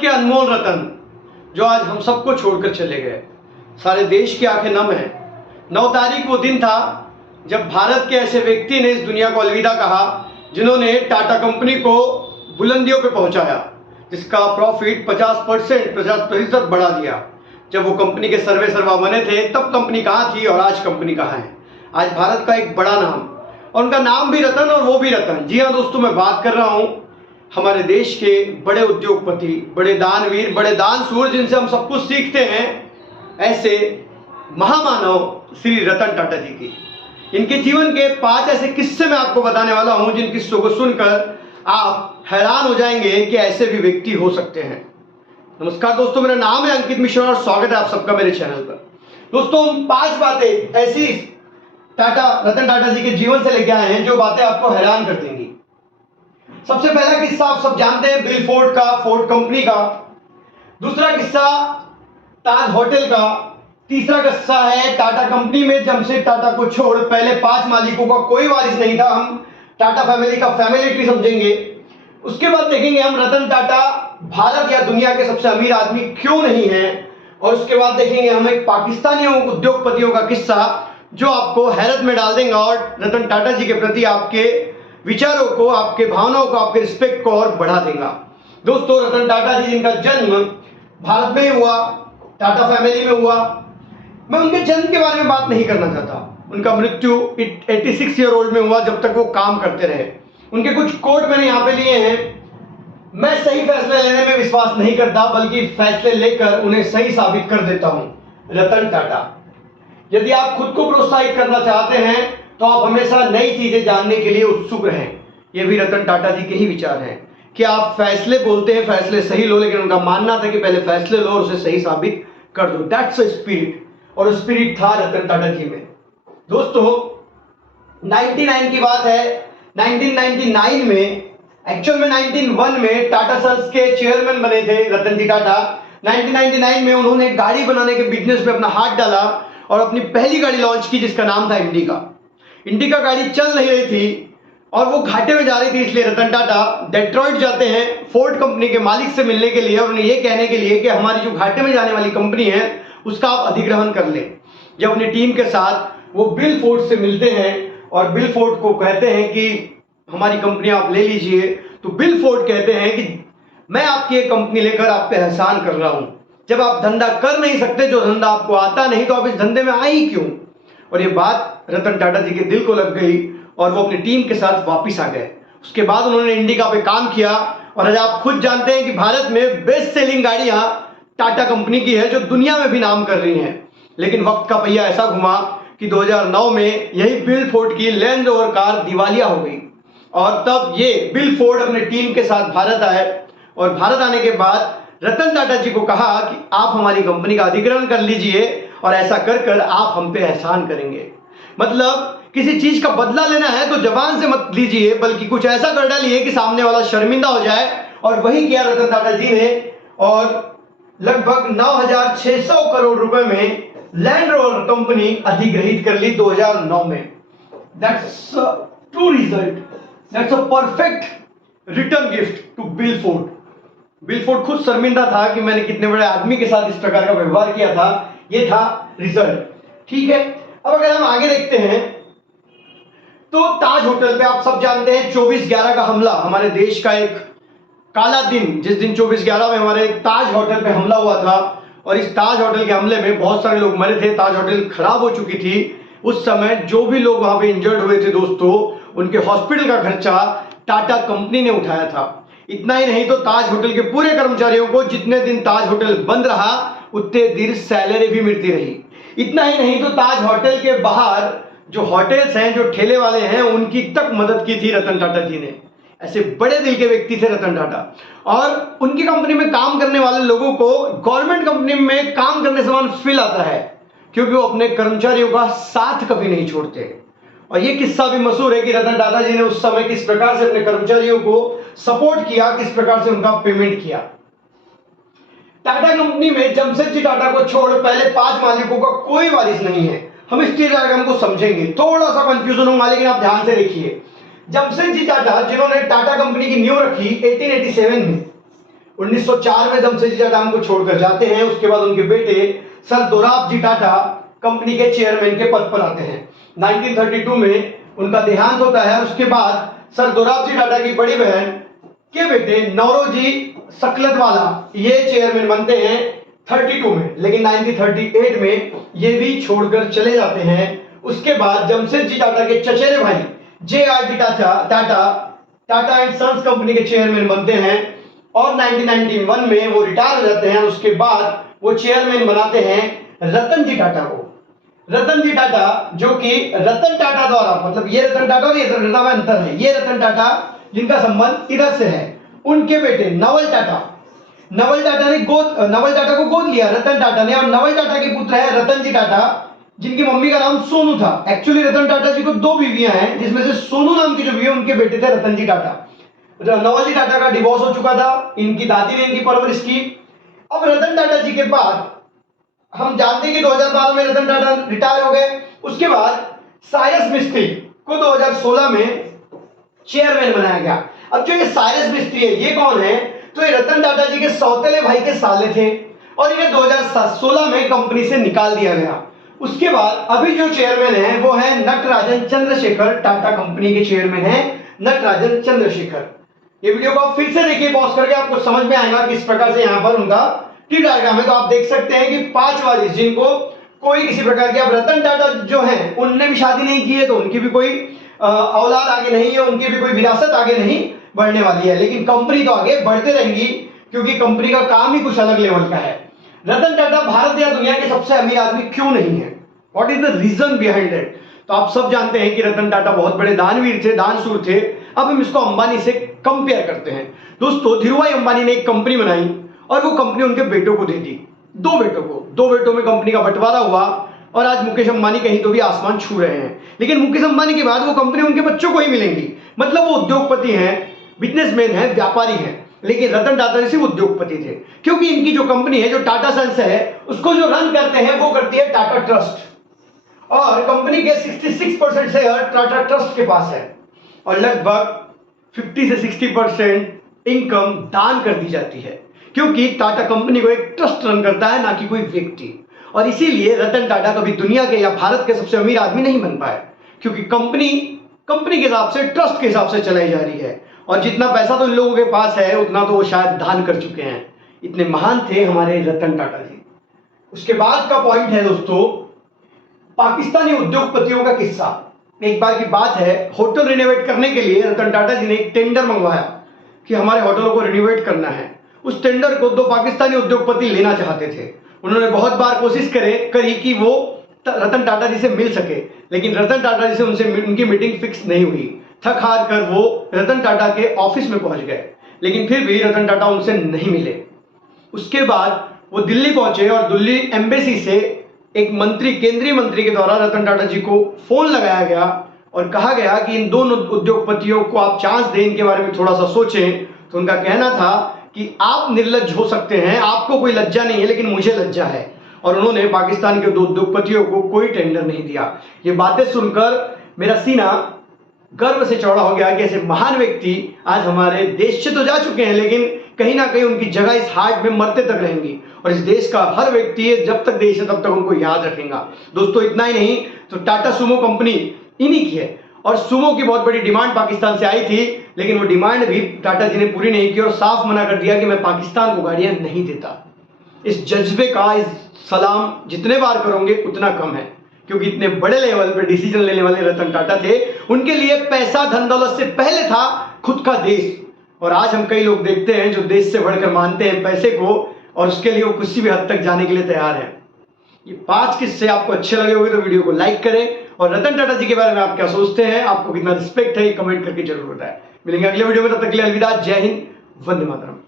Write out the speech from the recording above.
के अनमोल रतन जो आज हम सबको छोड़कर चले गए। सारे देश की आंखें नम हैं। 9 तारीख वो दिन था जब भारत के ऐसे व्यक्ति ने इस दुनिया को अलविदा कहा जिन्होंने टाटा कंपनी को बुलंदियों पे पहुंचाया, जिसका प्रॉफिट 50% बढ़ा दिया। जब वो कंपनी के सर्वे सर्वा बने थे तब कंपनी कहाँ थी और आज कंपनी कहाँ है। आज भारत का एक बड़ा नाम, और उनका नाम भी रतन और वो भी रतन। जी हाँ दोस्तों, मैं बात कर रहा हूँ हमारे देश के बड़े उद्योगपति, बड़े दानवीर, बड़े दानशूर, जिनसे हम सब कुछ सीखते हैं, ऐसे महामानव श्री रतन टाटा जी की। इनके जीवन के 5 ऐसे किस्से मैं आपको बताने वाला हूं जिन किस्सों को सुनकर आप हैरान हो जाएंगे कि ऐसे भी व्यक्ति हो सकते हैं। नमस्कार दोस्तों, मेरा नाम है अंकित मिश्रा और स्वागत है आप सबका मेरे चैनल पर। दोस्तों, हम 5 बातें ऐसी रतन टाटा जी के जीवन से लेके आए हैं जो बातें आपको हैरान कर देंगी। सबसे पहला किस्सा आप सब जानते हैं बिल फोर्ड का, फोर्ड कंपनी का। दूसरा किस्सा ताज होटल का। तीसरा किस्सा है टाटा कंपनी में जमशेद टाटा को छोड़ पहले 5 मालिकों का कोई वारिस नहीं था। हम टाटा फैमिली का फैमिली ट्री समझेंगे। उसके बाद देखेंगे हम रतन टाटा भारत या दुनिया के सबसे अमीर आदमी क्यों नहीं है। और उसके बाद देखेंगे हम एक पाकिस्तानी उद्योगपतियों का किस्सा जो आपको हैरत में डाल देंगे और रतन टाटा जी के प्रति आपके विचारों को, आपके भावनाओं को, आपके रिस्पेक्ट को और बढ़ा देगा। दोस्तों, रतन टाटा जी जिनका जन्म भारत में हुआ, टाटा फैमिली में हुआ, मैं उनके जन्म के बारे में बात नहीं करना चाहता। उनका मृत्यु 86 ईयर ओल्ड में हुआ जब तक वो काम करते रहे। उनके कुछ कोट मैंने यहाँ पे लिए हैं। मैं सही फैसले लेने में विश्वास नहीं करता, बल्कि फैसले लेकर उन्हें सही साबित कर देता हूँ। रतन टाटा, यदि आप खुद को प्रोत्साहित करना चाहते हैं तो आप हमेशा नई चीजें जानने के लिए उत्सुक रहें। ये भी रतन टाटा जी के ही विचार हैं कि आप फैसले बोलते हैं, फैसले सही लो, लेकिन उनका मानना था कि पहले फैसले लो और उसे सही साबित कर दो। दैट्स अ स्पिरिट, और स्पिरिट था रतन टाटा जी में। दोस्तों, 99 की बात है। 1999 में, एक्चुअल में 1901 में टाटा सन्स के चेयरमैन बने थे रतन जी टाटा। 1999 में उन्होंने गाड़ी बनाने के बिजनेस में अपना हाथ डाला और अपनी पहली गाड़ी लॉन्च की जिसका नाम था इंडिका। इंडिका गाड़ी चल नहीं रही थी और वो घाटे में जा रही थी, इसलिए रतन टाटा डेट्रॉइट जाते हैं फोर्ड कंपनी के मालिक से मिलने के लिए और उन्हें ये कहने के लिए कि हमारी जो घाटे में जाने वाली कंपनी है उसका आप अधिग्रहण कर लें। जब अपनी टीम के साथ वो बिल फोर्ड से मिलते हैं और बिल फोर्ड को कहते हैं कि हमारी कंपनी आप ले लीजिए, तो बिल फोर्ड कहते हैं कि मैं आपकी एक कंपनी लेकर आप पे एहसान कर रहा हूं। जब आप धंधा कर नहीं सकते, जो धंधा आपको आता नहीं, तो आप इस धंधे में आए ही क्यों। और ये बात रतन टाटा जी के दिल को लग गई और वो अपनी टीम के साथ वापिस आ गए। उसके बाद उन्होंने इंडिका पे काम किया और आज आप खुद जानते हैं कि भारत में बेस्ट सेलिंग गाड़ियां टाटा कंपनी की है जो दुनिया में भी नाम कर रही हैं। लेकिन वक्त का पहिया ऐसा घुमा कि 2009 में यही बिल फोर्ड की लैंड रोवर कार दिवालिया हो गई और तब ये बिल फोर्ड अपने टीम के साथ भारत आए और भारत आने के बाद रतन टाटा जी को कहा कि आप हमारी कंपनी का अधिग्रहण कर लीजिए और ऐसा कर कर आप हम पे एहसान करेंगे। मतलब किसी चीज का बदला लेना है तो जबान से मत लीजिए, बल्कि कुछ ऐसा कर डालिए कि सामने वाला शर्मिंदा हो जाए। और वही किया रतन टाटा जी ने और लगभग 9,600 करोड़ रुपए में लैंड रोवर कंपनी अधिग्रहित कर ली 2009 में। That's a true result, that's a perfect return gift to Bill Ford. Bill Ford खुद शर्मिंदा था कि मैंने कितने बड़े आदमी के साथ इस प्रकार का व्यवहार किया था। ये था रिजल्ट। ठीक है, अब अगर हम आगे देखते हैं तो ताज होटल पे आप सब जानते हैं 24/11 का हमला, हमारे देश का एक काला दिन, जिस दिन 24/11 में हमारे ताज होटल पे हमला हुआ था और इस ताज होटल के हमले में बहुत सारे लोग मरे थे। ताज होटल खराब हो चुकी थी उस समय। जो भी लोग वहां पे इंजर्ड हुए थे दोस्तों, उनके हॉस्पिटल का खर्चा टाटा कंपनी ने उठाया था। इतना ही नहीं तो ताज होटल के पूरे कर्मचारियों को जितने दिन ताज होटल बंद रहा उतने दिन सैलरी भी मिलती रही। इतना ही नहीं तो ताज होटल के बाहर जो होटल्स हैं, जो ठेले वाले हैं, उनकी तक मदद की थी रतन टाटा जी ने। ऐसे बड़े दिल के व्यक्ति थे रतन टाटा। और उनकी कंपनी में काम करने वाले लोगों को गवर्नमेंट कंपनी में काम करने से मन फील आता है, क्योंकि वो अपने कर्मचारियों का साथ कभी नहीं छोड़ते। और ये किस्सा भी मशहूर है कि रतन टाटा जी ने उस समय किस प्रकार से अपने कर्मचारियों को सपोर्ट किया, किस प्रकार से उनका पेमेंट किया। टाटा कंपनी में जमशेद जी टाटा को छोड़ पहले 5 मालिकों का कोई वारिस नहीं है। हम इस डायग्राम को समझेंगे, थोड़ा सा कंफ्यूजन होगा, लेकिन आप ध्यान से देखिए। जमशेद जी टाटा जिन्होंने टाटा कंपनी की नींव रखी 1887 में, 1904 में जमशेदजी टाटा हमको छोड़कर जाते हैं। उसके बाद उनके बेटे सर दोराबजी टाटा कंपनी के चेयरमैन के पद पर आते हैं। 1932 में उनका देहांत होता है। उसके बाद सर दोराबजी टाटा की बड़ी बहन के बेटे नौरोजी सकलतवाला ये चेयरमैन बनते हैं 32 में, लेकिन 1938 में ये भी छोड़कर चले जाते हैं। उसके बाद जमशेदजी टाटा के चचेरे भाई JRD Tata and sons company के चेयरमैन बनते हैं और 1991 में वो रिटायर हो जाते हैं। उसके बाद वो चेयरमैन बनाते हैं रतनजी टाटा को। रतनजी टाटा जो कि रतन टाटा द्वारा, मतलब ये रतन टाटा और ये रतन टाटा में अंतर है, ये रतन टाटा जिनका संबंध इधर से है, उनके बेटे नवल टाटा को गोद लिया रतन टाटा ने, और नवल टाटा के पुत्र है रतनजी टाटा जिनकी मम्मी का नाम सोनू था। एक्चुअली रतन टाटा जी को 2 बीवियां हैं, जिसमें से सोनू नाम की जो बीवी है उनके बेटे थे रतनजी टाटा। नवलजी टाटा का डिवोर्स हो चुका था, इनकी दादी ने इनकी परवरिश की। अब रतन टाटा जी के बाद हम जानते हैं कि 2012 में रतन टाटा रिटायर हो गए। उसके बाद साइरस मिस्त्री को 2016 में चेयरमैन बनाया गया। अब जो ये साइरस मिस्त्री है ये कौन है? तो ये रतन टाटा जी के सौतेले भाई के साले थे और इन्हें 2016 में कंपनी से निकाल दिया गया। उसके बाद अभी जो चेयरमैन है वो है नटराजन चंद्रशेखर, टाटा कंपनी के चेयरमैन है नटराजन चंद्रशेखर। ये वीडियो को आप फिर से देखिए पॉज करके, आपको समझ में आएगा किस प्रकार से यहाँ पर उनका टी डायग्राम है। तो आप देख सकते हैं कि 5 वारिस जिनको कोई किसी प्रकार की, अब रतन टाटा जो हैं उनने भी शादी नहीं की है तो उनकी भी कोई औलाद आगे नहीं है, उनकी भी कोई विरासत आगे नहीं बढ़ने वाली है, लेकिन कंपनी तो आगे बढ़ते रहेंगी क्योंकि कंपनी का काम ही कुछ अलग लेवल का है। रतन टाटा भारत या दुनिया के सबसे अमीर आदमी क्यों नहीं है? What is the reason behind it? तो आप सब जानते हैं कि रतन टाटा बहुत बड़े दानवीर थे, दानशूर थे। अब हम इसको अंबानी से कंपेयर करते हैं। दोस्तों, धीरूभाई अंबानी ने एक कंपनी बनाई और वो कंपनी उनके बेटों को दे दी, 2 बेटों को। 2 बेटों में कंपनी का बंटवारा हुआ और आज मुकेश अंबानी कहीं तो भी आसमान छू रहे हैं। लेकिन मुकेश अंबानी के बाद वो कंपनी उनके बच्चों को ही मिलेंगी, मतलब वो उद्योगपति हैं, बिजनेसमैन हैं, व्यापारी हैं। लेकिन रतन टाटा जी सिर्फ उद्योगपति थे, क्योंकि इनकी जो कंपनी है, जो टाटा सन्स है, उसको जो रन करते हैं वो करती है टाटा ट्रस्ट, और कंपनी के 66% शेयर टाटा ट्रस्ट के पास है और लगभग 50 से 60% इनकम दान कर दी जाती है, क्योंकि टाटा कंपनी को एक ट्रस्ट रन करता है, ना कि कोई व्यक्ति। और इसीलिए रतन टाटा कभी दुनिया के या भारत के सबसे अमीर आदमी नहीं बन पाए, क्योंकि कंपनी के हिसाब से, ट्रस्ट के हिसाब से चलाई जा रही है। और जितना पैसा तो इन लोगों के पास है उतना तो वो शायद दान कर चुके हैं। इतने महान थे हमारे रतन टाटा जी। उसके बाद का पॉइंट है दोस्तों, पाकिस्तानी उद्योगपतियों का किस्सा। एक बार की बात है, होटल रिनोवेट करने के लिए रतन टाटा जी ने एक टेंडर मंगवाया कि हमारे होटलों को रिनोवेट करना है। उस टेंडर को 2 पाकिस्तानी उद्योगपति लेना चाहते थे। उन्होंने बहुत बार कोशिश करी कि वो रतन टाटा जी से मिल सके, लेकिन रतन टाटा जी से उनकी मीटिंग फिक्स नहीं हुई। थक हार कर वो रतन टाटा के ऑफिस में पहुंच गए, लेकिन फिर भी रतन टाटा उनसे नहीं मिले। उसके बाद वो दिल्ली पहुंचे और दिल्ली एम्बेसी से एक मंत्री, केंद्रीय मंत्री के द्वारा रतन टाटा जी को फोन लगाया गया और कहा गया कि इन दोनों उद्योगपतियों को आप चांस दें, इनके बारे में थोड़ा सा सोचें। तो उनका कहना था कि आप निर्लज्ज हो सकते हैं, आपको कोई लज्जा नहीं है, लेकिन मुझे लज्जा है। और उन्होंने पाकिस्तान के 2 उद्योगपतियों को कोई टेंडर नहीं दिया। ये बातें सुनकर मेरा सीना गर्व से चौड़ा हो गया कि ऐसे महान व्यक्ति आज हमारे देश से तो जा चुके हैं, लेकिन कहीं ना कहीं उनकी जगह इस हार्ट में मरते तक रहेंगी और इस देश का हर व्यक्ति जब तक देश है तब तक उनको याद रखेगा। दोस्तों, इतना ही नहीं तो टाटा सुमो कंपनी इन्हीं की है और सुमो की बहुत बड़ी डिमांड पाकिस्तान से आई थी, लेकिन वो डिमांड भी टाटा जी ने पूरी नहीं की और साफ मना कर दिया कि मैं पाकिस्तान को गाड़ियां नहीं देता। इस जज्बे का इस सलाम जितने बार करोगे उतना कम है, क्योंकि इतने बड़े लेवल पे डिसीजन लेने वाले रतन टाटा थे। उनके लिए पैसा धन दौलत से पहले था खुद का देश। और आज हम कई लोग देखते हैं जो देश से बढ़कर मानते हैं पैसे को, और उसके लिए वो किसी भी हद तक जाने के लिए तैयार है। ये 5 किस्से आपको अच्छे लगे होंगे तो वीडियो को लाइक करें, और रतन टाटा जी के बारे में आप क्या सोचते हैं, आपको कितना रिस्पेक्ट है, ये कमेंट करके जरूर बताएं। मिलेंगे अगले वीडियो में, तब तक के लिए अलविदा। जय हिंद, वंदे मातरम।